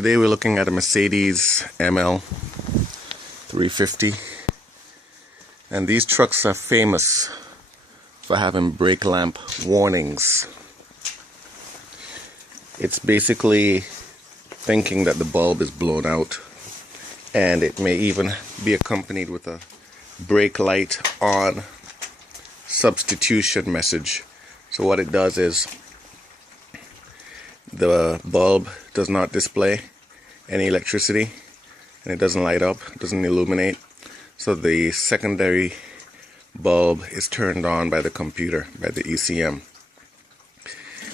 Today we're looking at a Mercedes ML 350, and these trucks are famous for having brake lamp warnings. It's basically thinking that the bulb is blown out, and it may even be accompanied with a brake light on substitution message. So what it does is the bulb does not display any electricity, and it doesn't light up, doesn't illuminate. So the secondary bulb is turned on by the computer, by the ECM.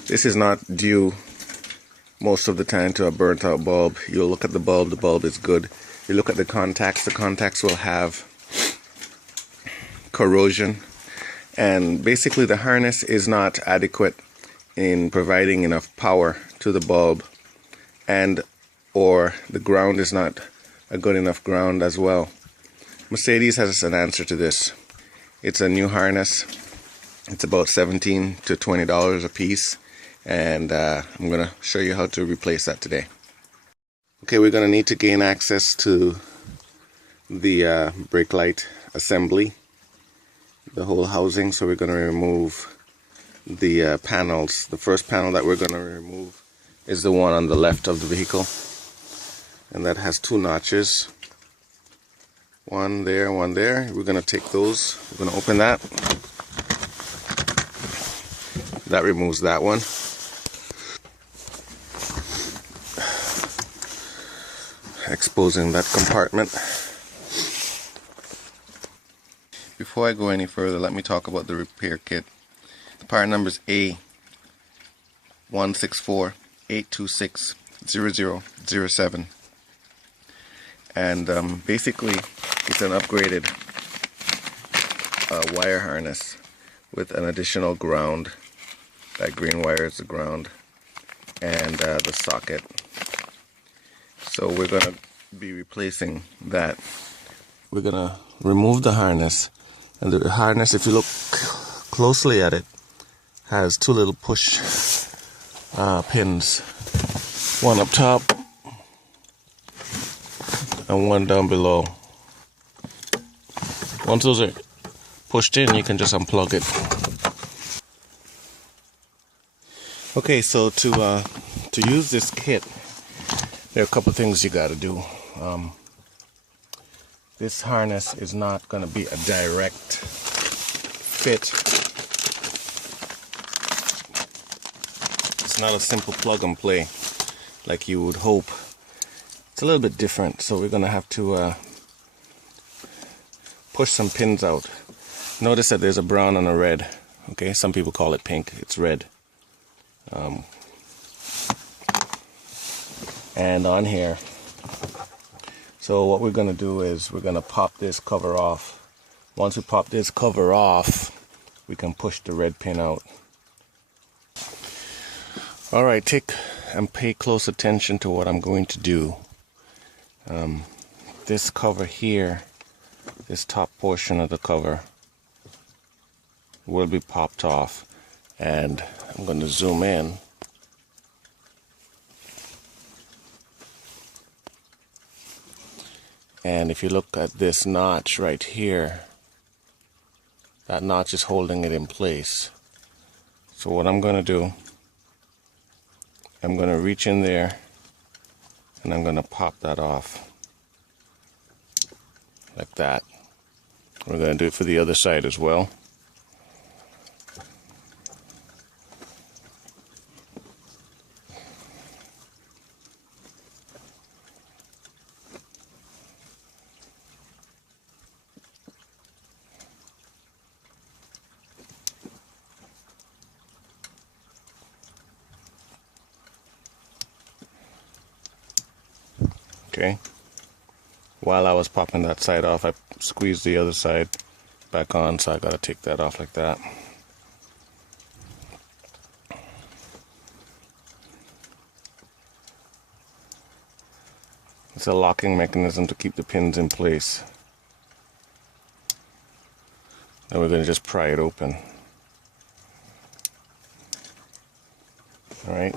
This is not due most of the time to a burnt out bulb. You'll look at the bulb is good. You look at the contacts will have corrosion, and basically the harness is not adequate in providing enough power to the bulb, and or the ground is not a good enough ground as well. Mercedes has an answer to this. It's a new harness. It's about $17 to $20 a piece, and I'm going to show you how to replace that today. Okay, we're going to need to gain access to the brake light assembly, the whole housing. So we're going to remove the panels. The first panel that we're going to remove is the one on the left of the vehicle, and that has two notches, one there, one there. We're going to take those, we're going to open that. That removes that one. Exposing that compartment. Before I go any further, let me talk about the repair kit. The part number is A1648260007, and basically it's an upgraded wire harness with an additional ground. That green wire is the ground, and the socket. So we're going to be replacing that. We're going to remove the harness, and the harness, if you look closely at it, has two little push pins, one up top and one down below. Once those are pushed in, you can just unplug it. Okay, so to use this kit, there are a couple things you got to do. This harness is not going to be a direct fit. It's not a simple plug and play like you would hope. It's a little bit different, so we're going to have to push some pins out. Notice that there's a brown and a red. Okay, some people call it pink. It's red. And on here. So what we're going to do is we're going to pop this cover off. Once we pop this cover off, we can push the red pin out. Alright, take and pay close attention to what I'm going to do. This cover here, this top portion of the cover, will be popped off, and I'm going to zoom in. And if you look at this notch right here, that notch is holding it in place. So what I'm going to do, I'm going to reach in there and I'm going to pop that off like that. We're going to do it for the other side as well. Okay. While I was popping that side off, I squeezed the other side back on, so I gotta take that off like that. It's a locking mechanism to keep the pins in place. Now we're gonna just pry it open. Alright.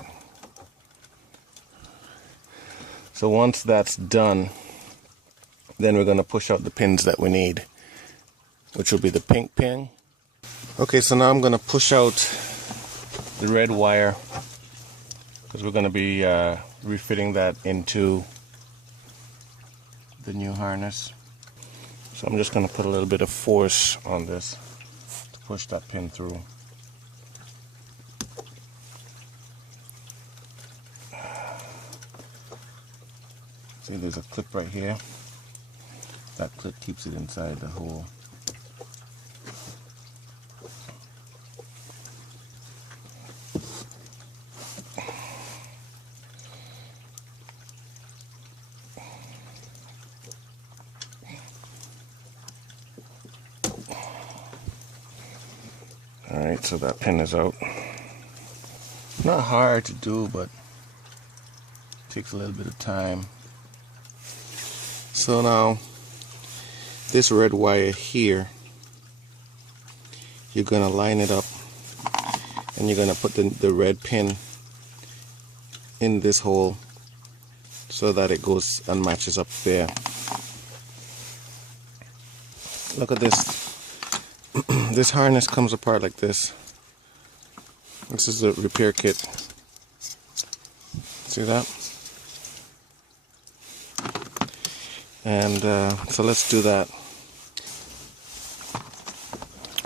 So once that's done, then we're going to push out the pins that we need, which will be the pink pin. Okay, so now I'm going to push out the red wire, because we're going to be refitting that into the new harness. So I'm just going to put a little bit of force on this to push that pin through. See, there's a clip right here. That clip keeps it inside the hole. Alright, so that pin is out. Not hard to do, but it takes a little bit of time. So now, this red wire here, you're going to line it up, and you're going to put the red pin in this hole so that it goes and matches up there. Look at this. This harness comes apart like this. This is the repair kit. See that? And so let's do that.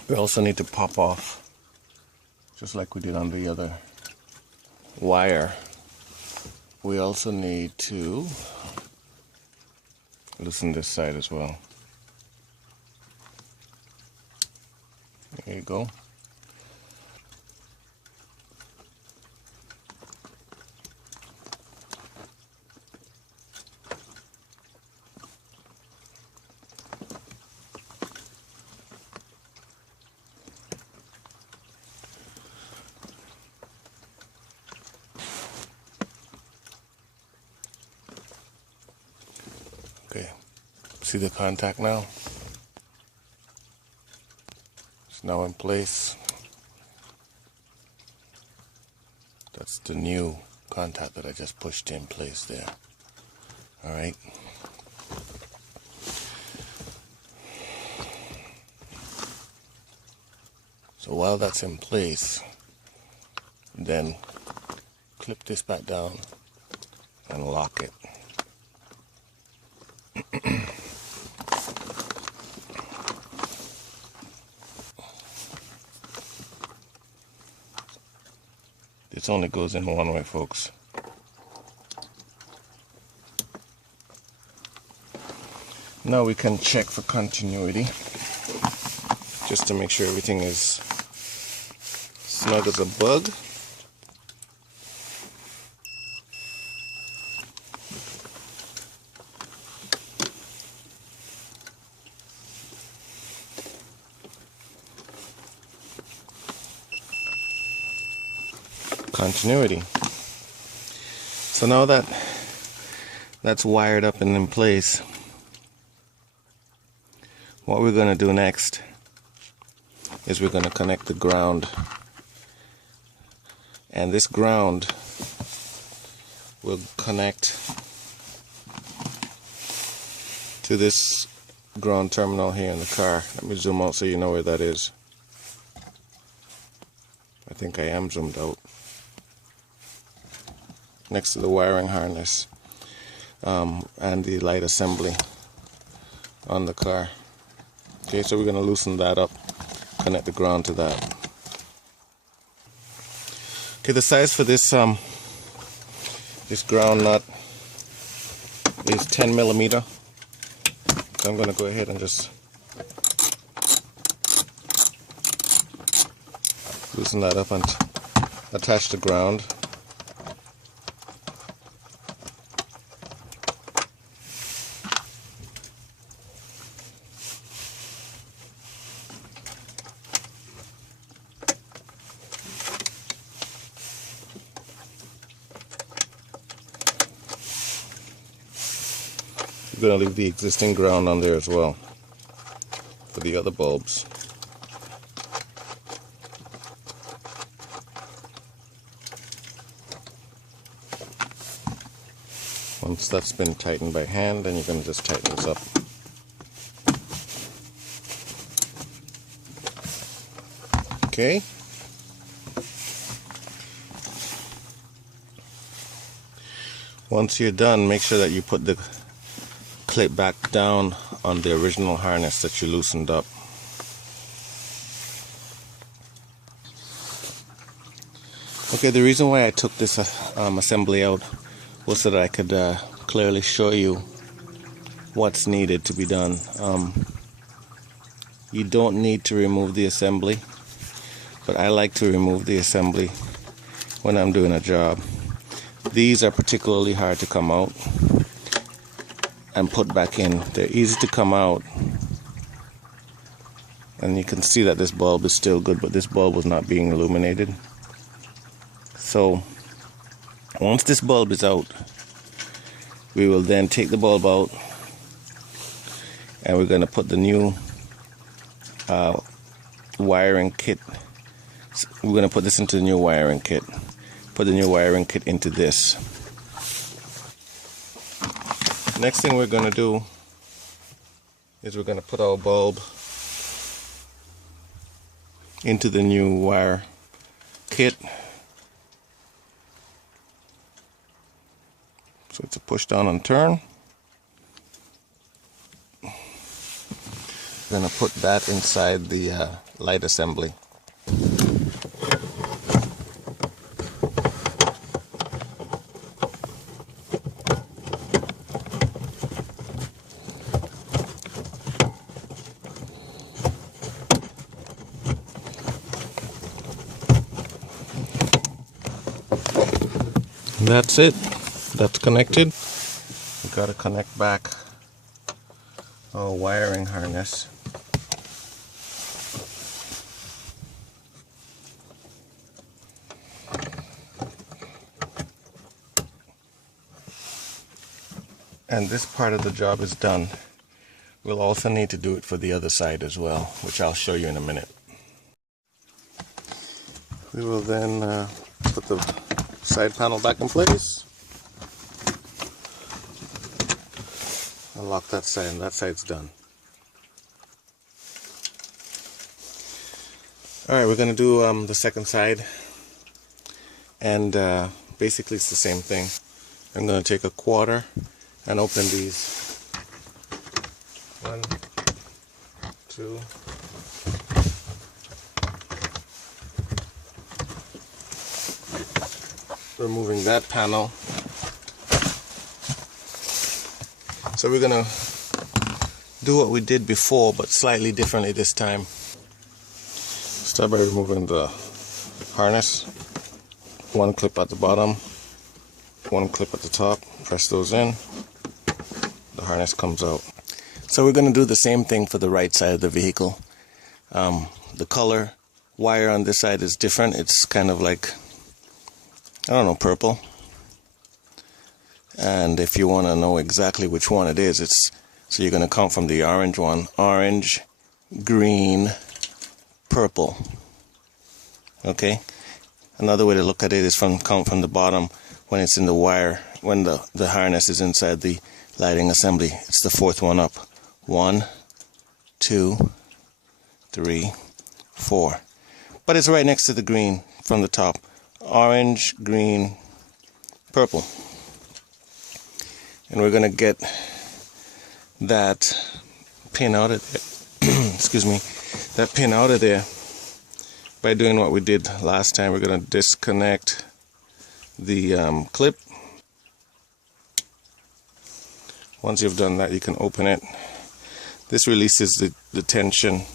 We also need to pop off, just like we did on the other wire. We also need to loosen this side as well. There you go. Okay, see the contact now? It's now in place. That's the new contact that I just pushed in place there. Alright. So while that's in place, then clip this back down and lock it. This only goes in one way, folks. Now we can check for continuity, just to make sure everything is snug as a bug. Continuity. So now that that's wired up and in place, what we're going to do next is we're going to connect the ground, and this ground will connect to this ground terminal here in the car. Let me zoom out so you know where that is. I think I am zoomed out. Next to the wiring harness and the light assembly on the car. Okay, so we're going to loosen that up, connect the ground to that. Okay, the size for this this ground nut is 10 millimeter. So I'm going to go ahead and just loosen that up and attach the ground. We're going to leave the existing ground on there as well for the other bulbs. Once that's been tightened by hand, then you're going to just tighten this up. Okay. Once you're done, make sure that you put the clip back down on the original harness that you loosened up. Okay, the reason why I took this assembly out was so that I could clearly show you what's needed to be done. You don't need to remove the assembly, but I like to remove the assembly when I'm doing a job. These are particularly hard to come out and put back in. They're easy to come out, and you can see that this bulb is still good, but this bulb was not being illuminated. So once this bulb is out, we will then take the bulb out and we're going to put the new wiring kit. We're going to put this into the new wiring kit. Put the new wiring kit into this. Next thing we're going to do is we're going to put our bulb into the new wire kit. So it's a push down and turn. We're going to put that inside the light assembly. And that's it. That's connected. We've got to connect back our wiring harness. And this part of the job is done. We'll also need to do it for the other side as well, which I'll show you in a minute. We will then put the side panel back in place. I'll lock that side, and that side's done. Alright, we're going to do the second side, and basically it's the same thing. I'm going to take a quarter and open these. 1, 2, removing that panel. So we're going to do what we did before, but slightly differently this time. Start by removing the harness. One clip at the bottom, one clip at the top. Press those in. The harness comes out. So we're going to do the same thing for the right side of the vehicle. The color wire on this side is different. It's kind of like, I don't know, purple. And if you want to know exactly which one it is, so you're going to count from the orange one. Orange, green, purple. Okay? Another way to look at it is count from the bottom when it's in the wire, when the harness is inside the lighting assembly. It's the fourth one up. 1, 2, 3, 4. But it's right next to the green from the top. Orange, green, purple. And we're going to get that pin out of there. Excuse me. That pin out of there by doing what we did last time. We're going to disconnect the clip. Once you've done that, you can open it. This releases the tension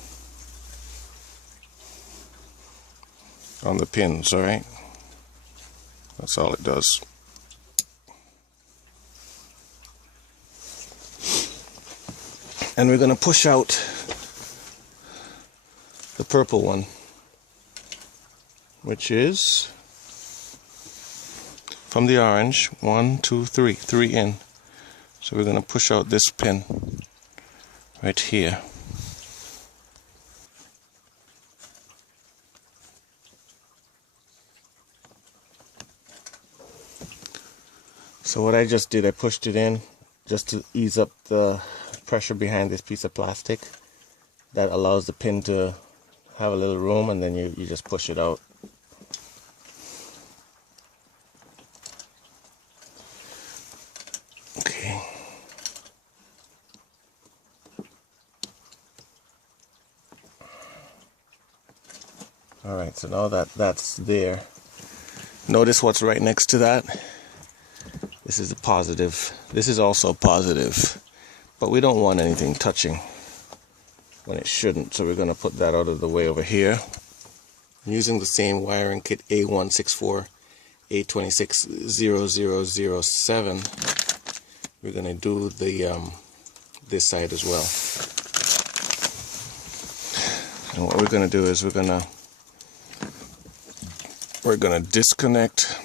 on the pins, alright? That's all it does. And we're going to push out the purple one, which is from the orange. 1, 2, 3. 3 in. So we're going to push out this pin right here. So what I just did, I pushed it in just to ease up the pressure behind this piece of plastic. That allows the pin to have a little room, and then you just push it out. Okay. Alright, so now that's there. Notice what's right next to that. This is a positive. This is also positive. But we don't want anything touching when it shouldn't. So we're going to put that out of the way over here. I'm using the same wiring kit A164A260007. We're going to do the this side as well. And what we're going to do is we're going to disconnect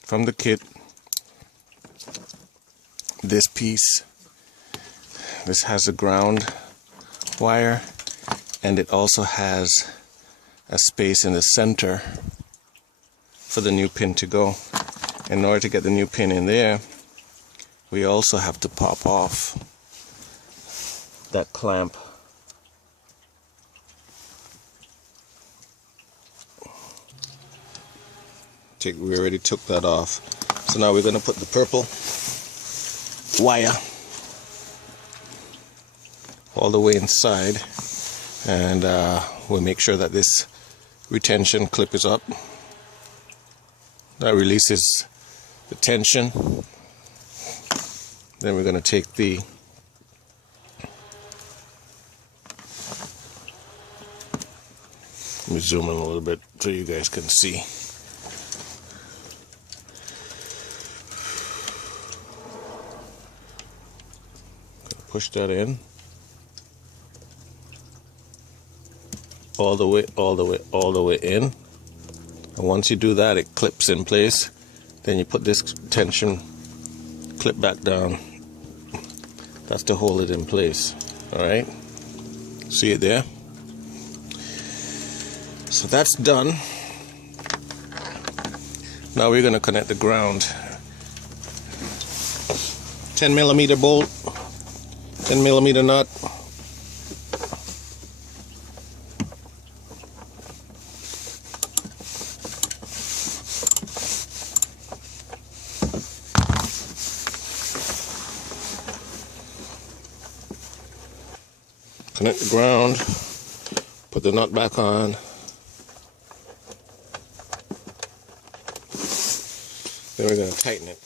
from the kit this piece. This has a ground wire, and it also has a space in the center for the new pin to go. In order to get the new pin in there, we also have to pop off that clamp. We already took that off. So now we're going to put the purple wire all the way inside, and we'll make sure that this retention clip is up. That releases the tension. Then we're going to take the let me zoom in a little bit so you guys can see. Push that in all the way in, and once you do that, it clips in place. Then you put this tension clip back down. That's to hold it in place. Alright, see it there? So that's done. Now we're going to connect the ground. 10mm bolt, 10mm nut. Connect the ground, put the nut back on. Then we're going to tighten it.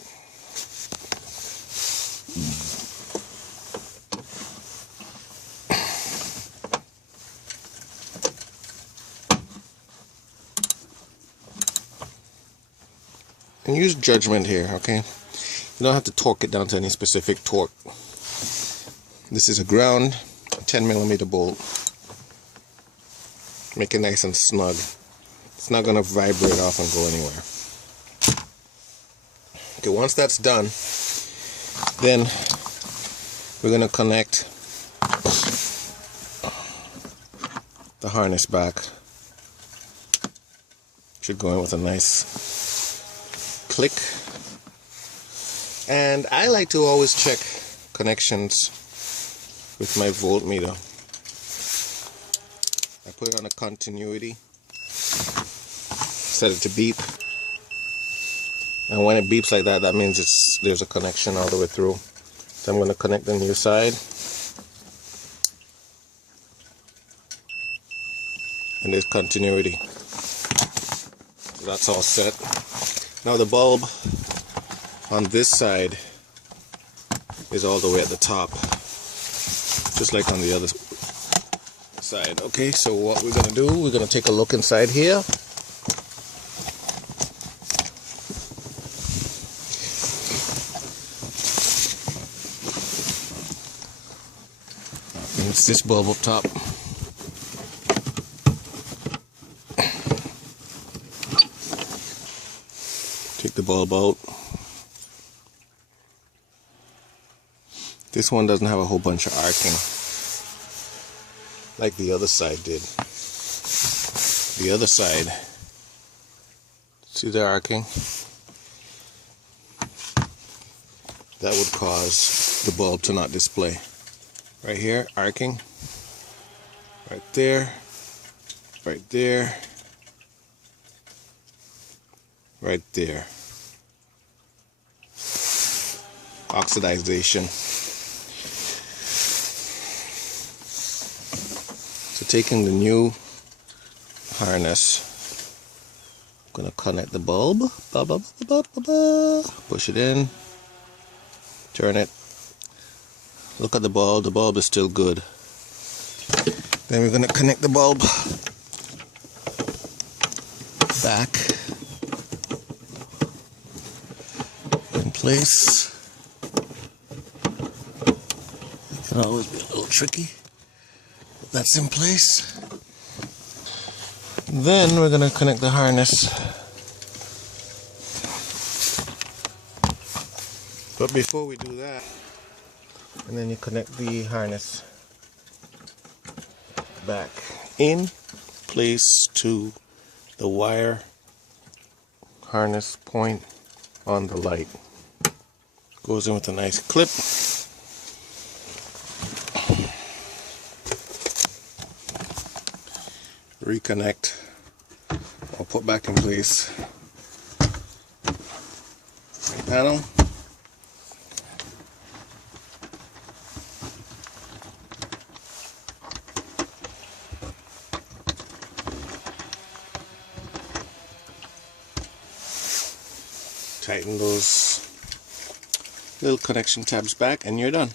And use judgment here, okay? You don't have to torque it down to any specific torque. This is a ground 10mm bolt. Make it nice and snug. It's not going to vibrate off and go anywhere. Okay, once that's done, then we're going to connect the harness back. Should go in with a nice click. And I like to always check connections with my voltmeter. I put it on a continuity, set it to beep, and when it beeps like that, that means there's a connection all the way through. So I'm going to connect the new side, and there's continuity. So that's all set. Now the bulb on this side is all the way at the top, just like on the other side. Okay, so what we're going to do, we're going to take a look inside here. And it's this bulb up top. Take the bulb out. This one doesn't have a whole bunch of arcing like the other side did. The other side, see the arcing? that would cause the bulb to not display. Right here, arcing. Right there. Right there. Right there. Oxidization. So taking the new harness, I'm going to connect the bulb. Push it in. Turn it. Look at the bulb is still good. Then we're going to connect the bulb back in place. It can always be a little tricky, but that's in place. Then we're going to connect the harness. But before we do that, and then you connect the harness back in place to the wire harness point on the light. Goes in with a nice clip. Reconnect or put back in place. Panel. Tighten those little connection tabs back and you're done.